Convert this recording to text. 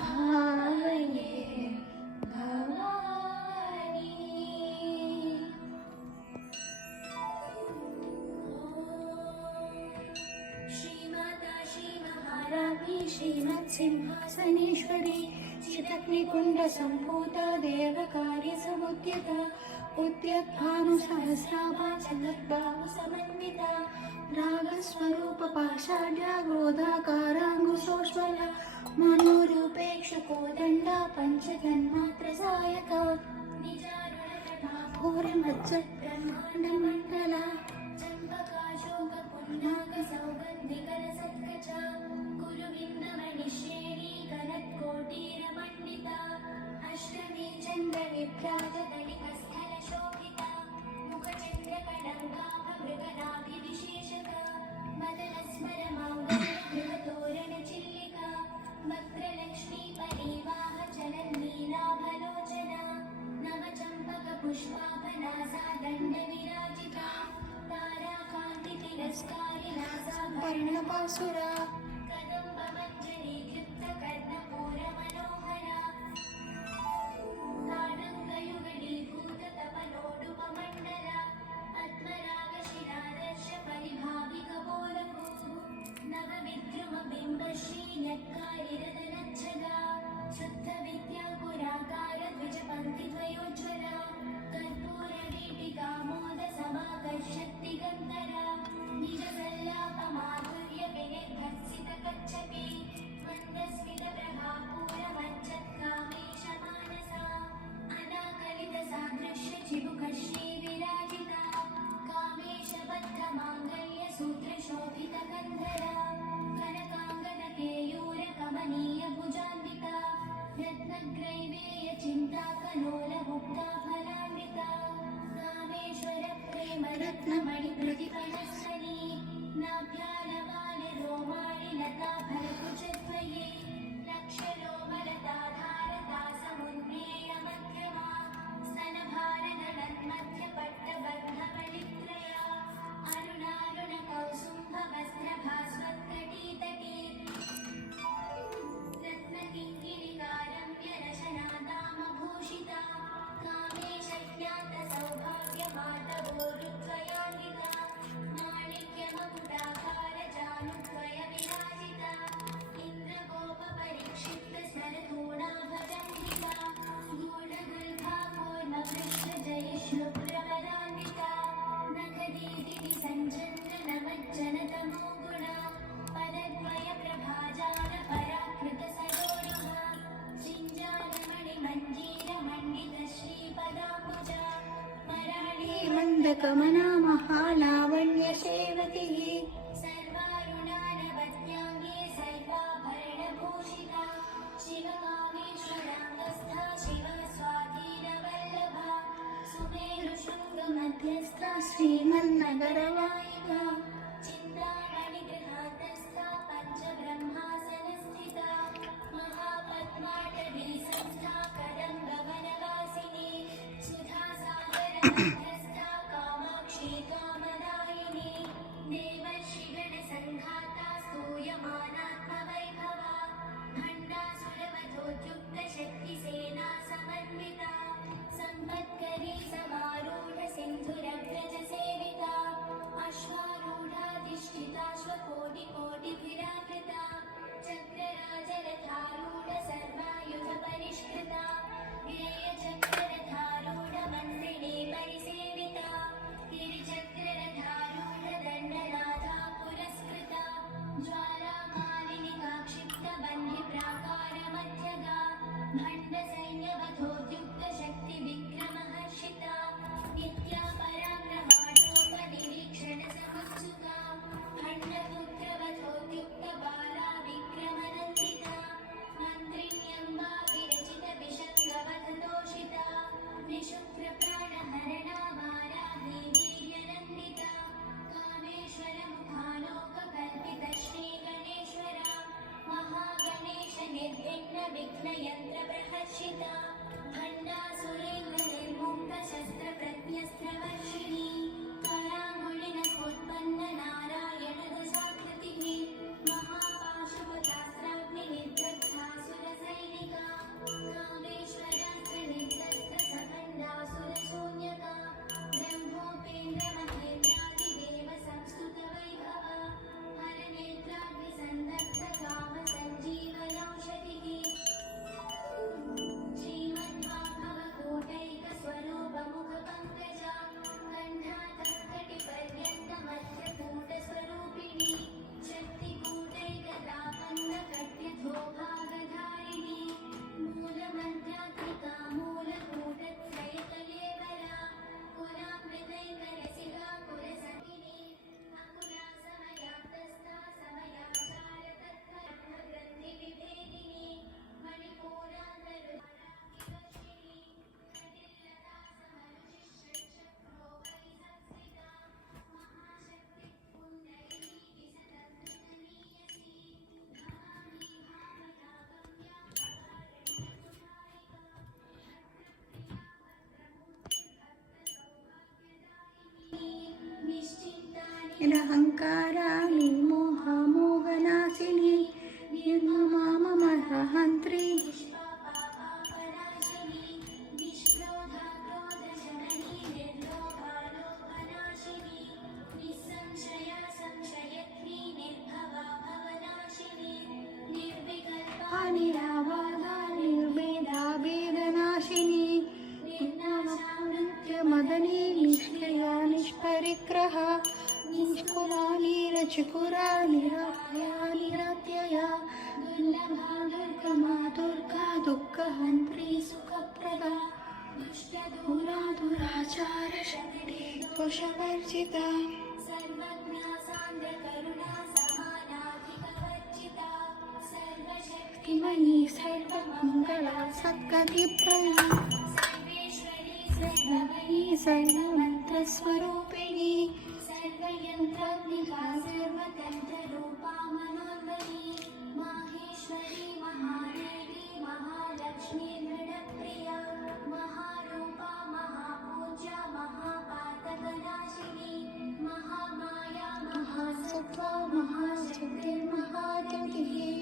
भावये भवानी। श्रीमाता श्री महारानी श्रीमत्सिंहासनेश्वरी चिदग्निकुण्डसम्भूता देवकार्यसमुद्यता उद्यद्भानुसहस्राभा चलद्भावसमन्विता रागस्वरूपपाषाढ्या क्रोधाकाराङ्कुशोज्ज्वला मनोरूपेक्षुकोदण्डा पञ्चतन्मात्रसायका निजारुणकटाभूरिमज्जद्ब्रह्माण्डमण्डला चम्पकाशोकपुन्नाकसौगन्धिकरसत्कचा गुरुविन्दमणिश्रेणी कनत्कोटीरमण्डिता अष्टमी चन्द्रविभ्राजदलितस्थलशोभिता मुखचन्द्रकलङ्काभमृगनाभिविशेषका मदनस्मरमाङ्गल्यगृहतोरणचिल्लिका वक्त्रलक्ष्मी परिवाहचलन्नीलाभलोचना नवचम्पकपुष्पाभनासा दण्डविराजिता ताराकान्तितिरस्कारिणासा वर्णपासुरा कदम्बमञ्जरीकृप्तकर्णपूरमनोहरा ताडङ्गयुगलीभूततपनोडुपमण्डला पद्मरागशिलादर्श परिभाविकबोलभू नवविद्रुमबिम्बश्रीन्यक्कारिरदनच्छदा शुद्धविद्यापुराकार द्विजपङ्क्तिद्वयोज्ज्वला कर्पूरवीटिकामोदसमाकर्षत्तिगन्धरा निजसल्लापमाधुर्यविनिर्भर्सितकच्छपि मन्दस्मितप्रभापूरमज्जत्कामेशमानसा अनाकलितसादृश्यचिबुकश्रीविराजिता कामेशबद्धमाङ्गल्यसूत्रशोभितकन्धरा कनकाङ्गदकेयूरकमनीयभुजान्विता रत्नग्रैवेयचिन्ताकलोलमुक्ता फलान्विता कामेश्वरप्रेमरत्नमणिप्रतिपनस्थली नाभ्यालवालरोमाणिलता फलकुचद्वये लक्षलोमलताधारता समुन्मेयमध्यमा स्तनभारदलन्मध्यपट्टबद्धबलित्रया अरुणारुणकौसुम्भवस्त्रभास्वत्कटीतटी रत्नकिङ्किणिकारम्यरशनादामभूषिता कामेशज्ञातसौभाग्यमातवोरुत्वयान्विता माणिक्यमकुटाकारजानुद्वयविराजिता इन्द्रगोपपरीक्षिप्तस्मरतूणाभजम्बिका गूढगुल्फापूर्णकृष्णजयिष्णुप्रवरान्विता नखदीदिसञ्चन्द्रनमज्जनतमो गुणा पदद्वयप्रभाजालपराकृतसरोरुहा सिञ्जालमणिमञ्जीरमण्डितश्रीपदाम्बुजा मराळी मन्दकमना महालावण्यसेवतिः सर्वारुणानवद्याङ्गे सर्वाभरणभूषिता शिवकामेश्वराङ्गस्था शिवस्वाधीनवल्लभा सुमेरुशृङ्गमध्यस्था श्रीमन्नगरवायिका चिन्तामणिगृहातस्था पञ्चब्रह्मासनस्थिता महापद्माटवी संस्था कदम्बवनवासिनी सुधासागरमध्यस्था कामाक्षी कामदायिनी देवर्षिगणसङ्घाता स्तूयमानात्मवैभवा भण्डासुरवधोद्युक्तशक्तिसेना समन्विता सम्पत्करी समारूढसिन्धुरग्रजसेविता अश्वारूढाधिष्ठिताश्वकोटिकोटिभिरावृता चक्रराजरथारूढ सर्वायुधपरिष्कृता गेयचक्ररथारूढमन्त्रिणी परिसेविता गिरिचक्ररथारूढदण्डनाथा पुरस्कृता ज्वालामालिनिकाक्षिप्तबन्धिप्राकारमध्यगा भण्डसैन्यवधोद्युक्तशक्तिविक्रमहर्षिता नित्या पराक्रमाटोपनिरीक्षणसमुत्सुका भण्डपुत्रवधोद्युक्तबाला विक्रमनन्दिता मन्त्रिण्यम्बा विरचितविषङ्गवधतोषिता निशुक्रप्राणहरणा वाराही वीर्यनन्दिता कामेश्वरमुखालोककल्पितश्रीगणेश्वरा महागणेश निर्विघ्नविघ्नयन्त्रप्रहर्षिता भण्डासुरेन्द्रनिर्मुक्तशस्त्रप्रज्ञस्त्रवर्षिणी कलामुलिनकोत्पन्ननारायणदशाकृतिः महापाशुपतास्त्राग्निनिर्दग्धा सुरसैन्यम् चिकुरा निराभया निरात्यया दुर्लभा दुर्गमा दुर्गा दुःखहन्त्री सुखप्रदा दुष्टदूरा दुराचार शक्ति दोषवर्जिता सर्वज्ञा सान्द्रकरुणा समानाधिकवर्जिता सर्वशक्ति मयि सर्वमङ्गला सद्गतिप्रदा सर्वेश्वरी सर्वमयी सर्वमन्त्रस्वरूप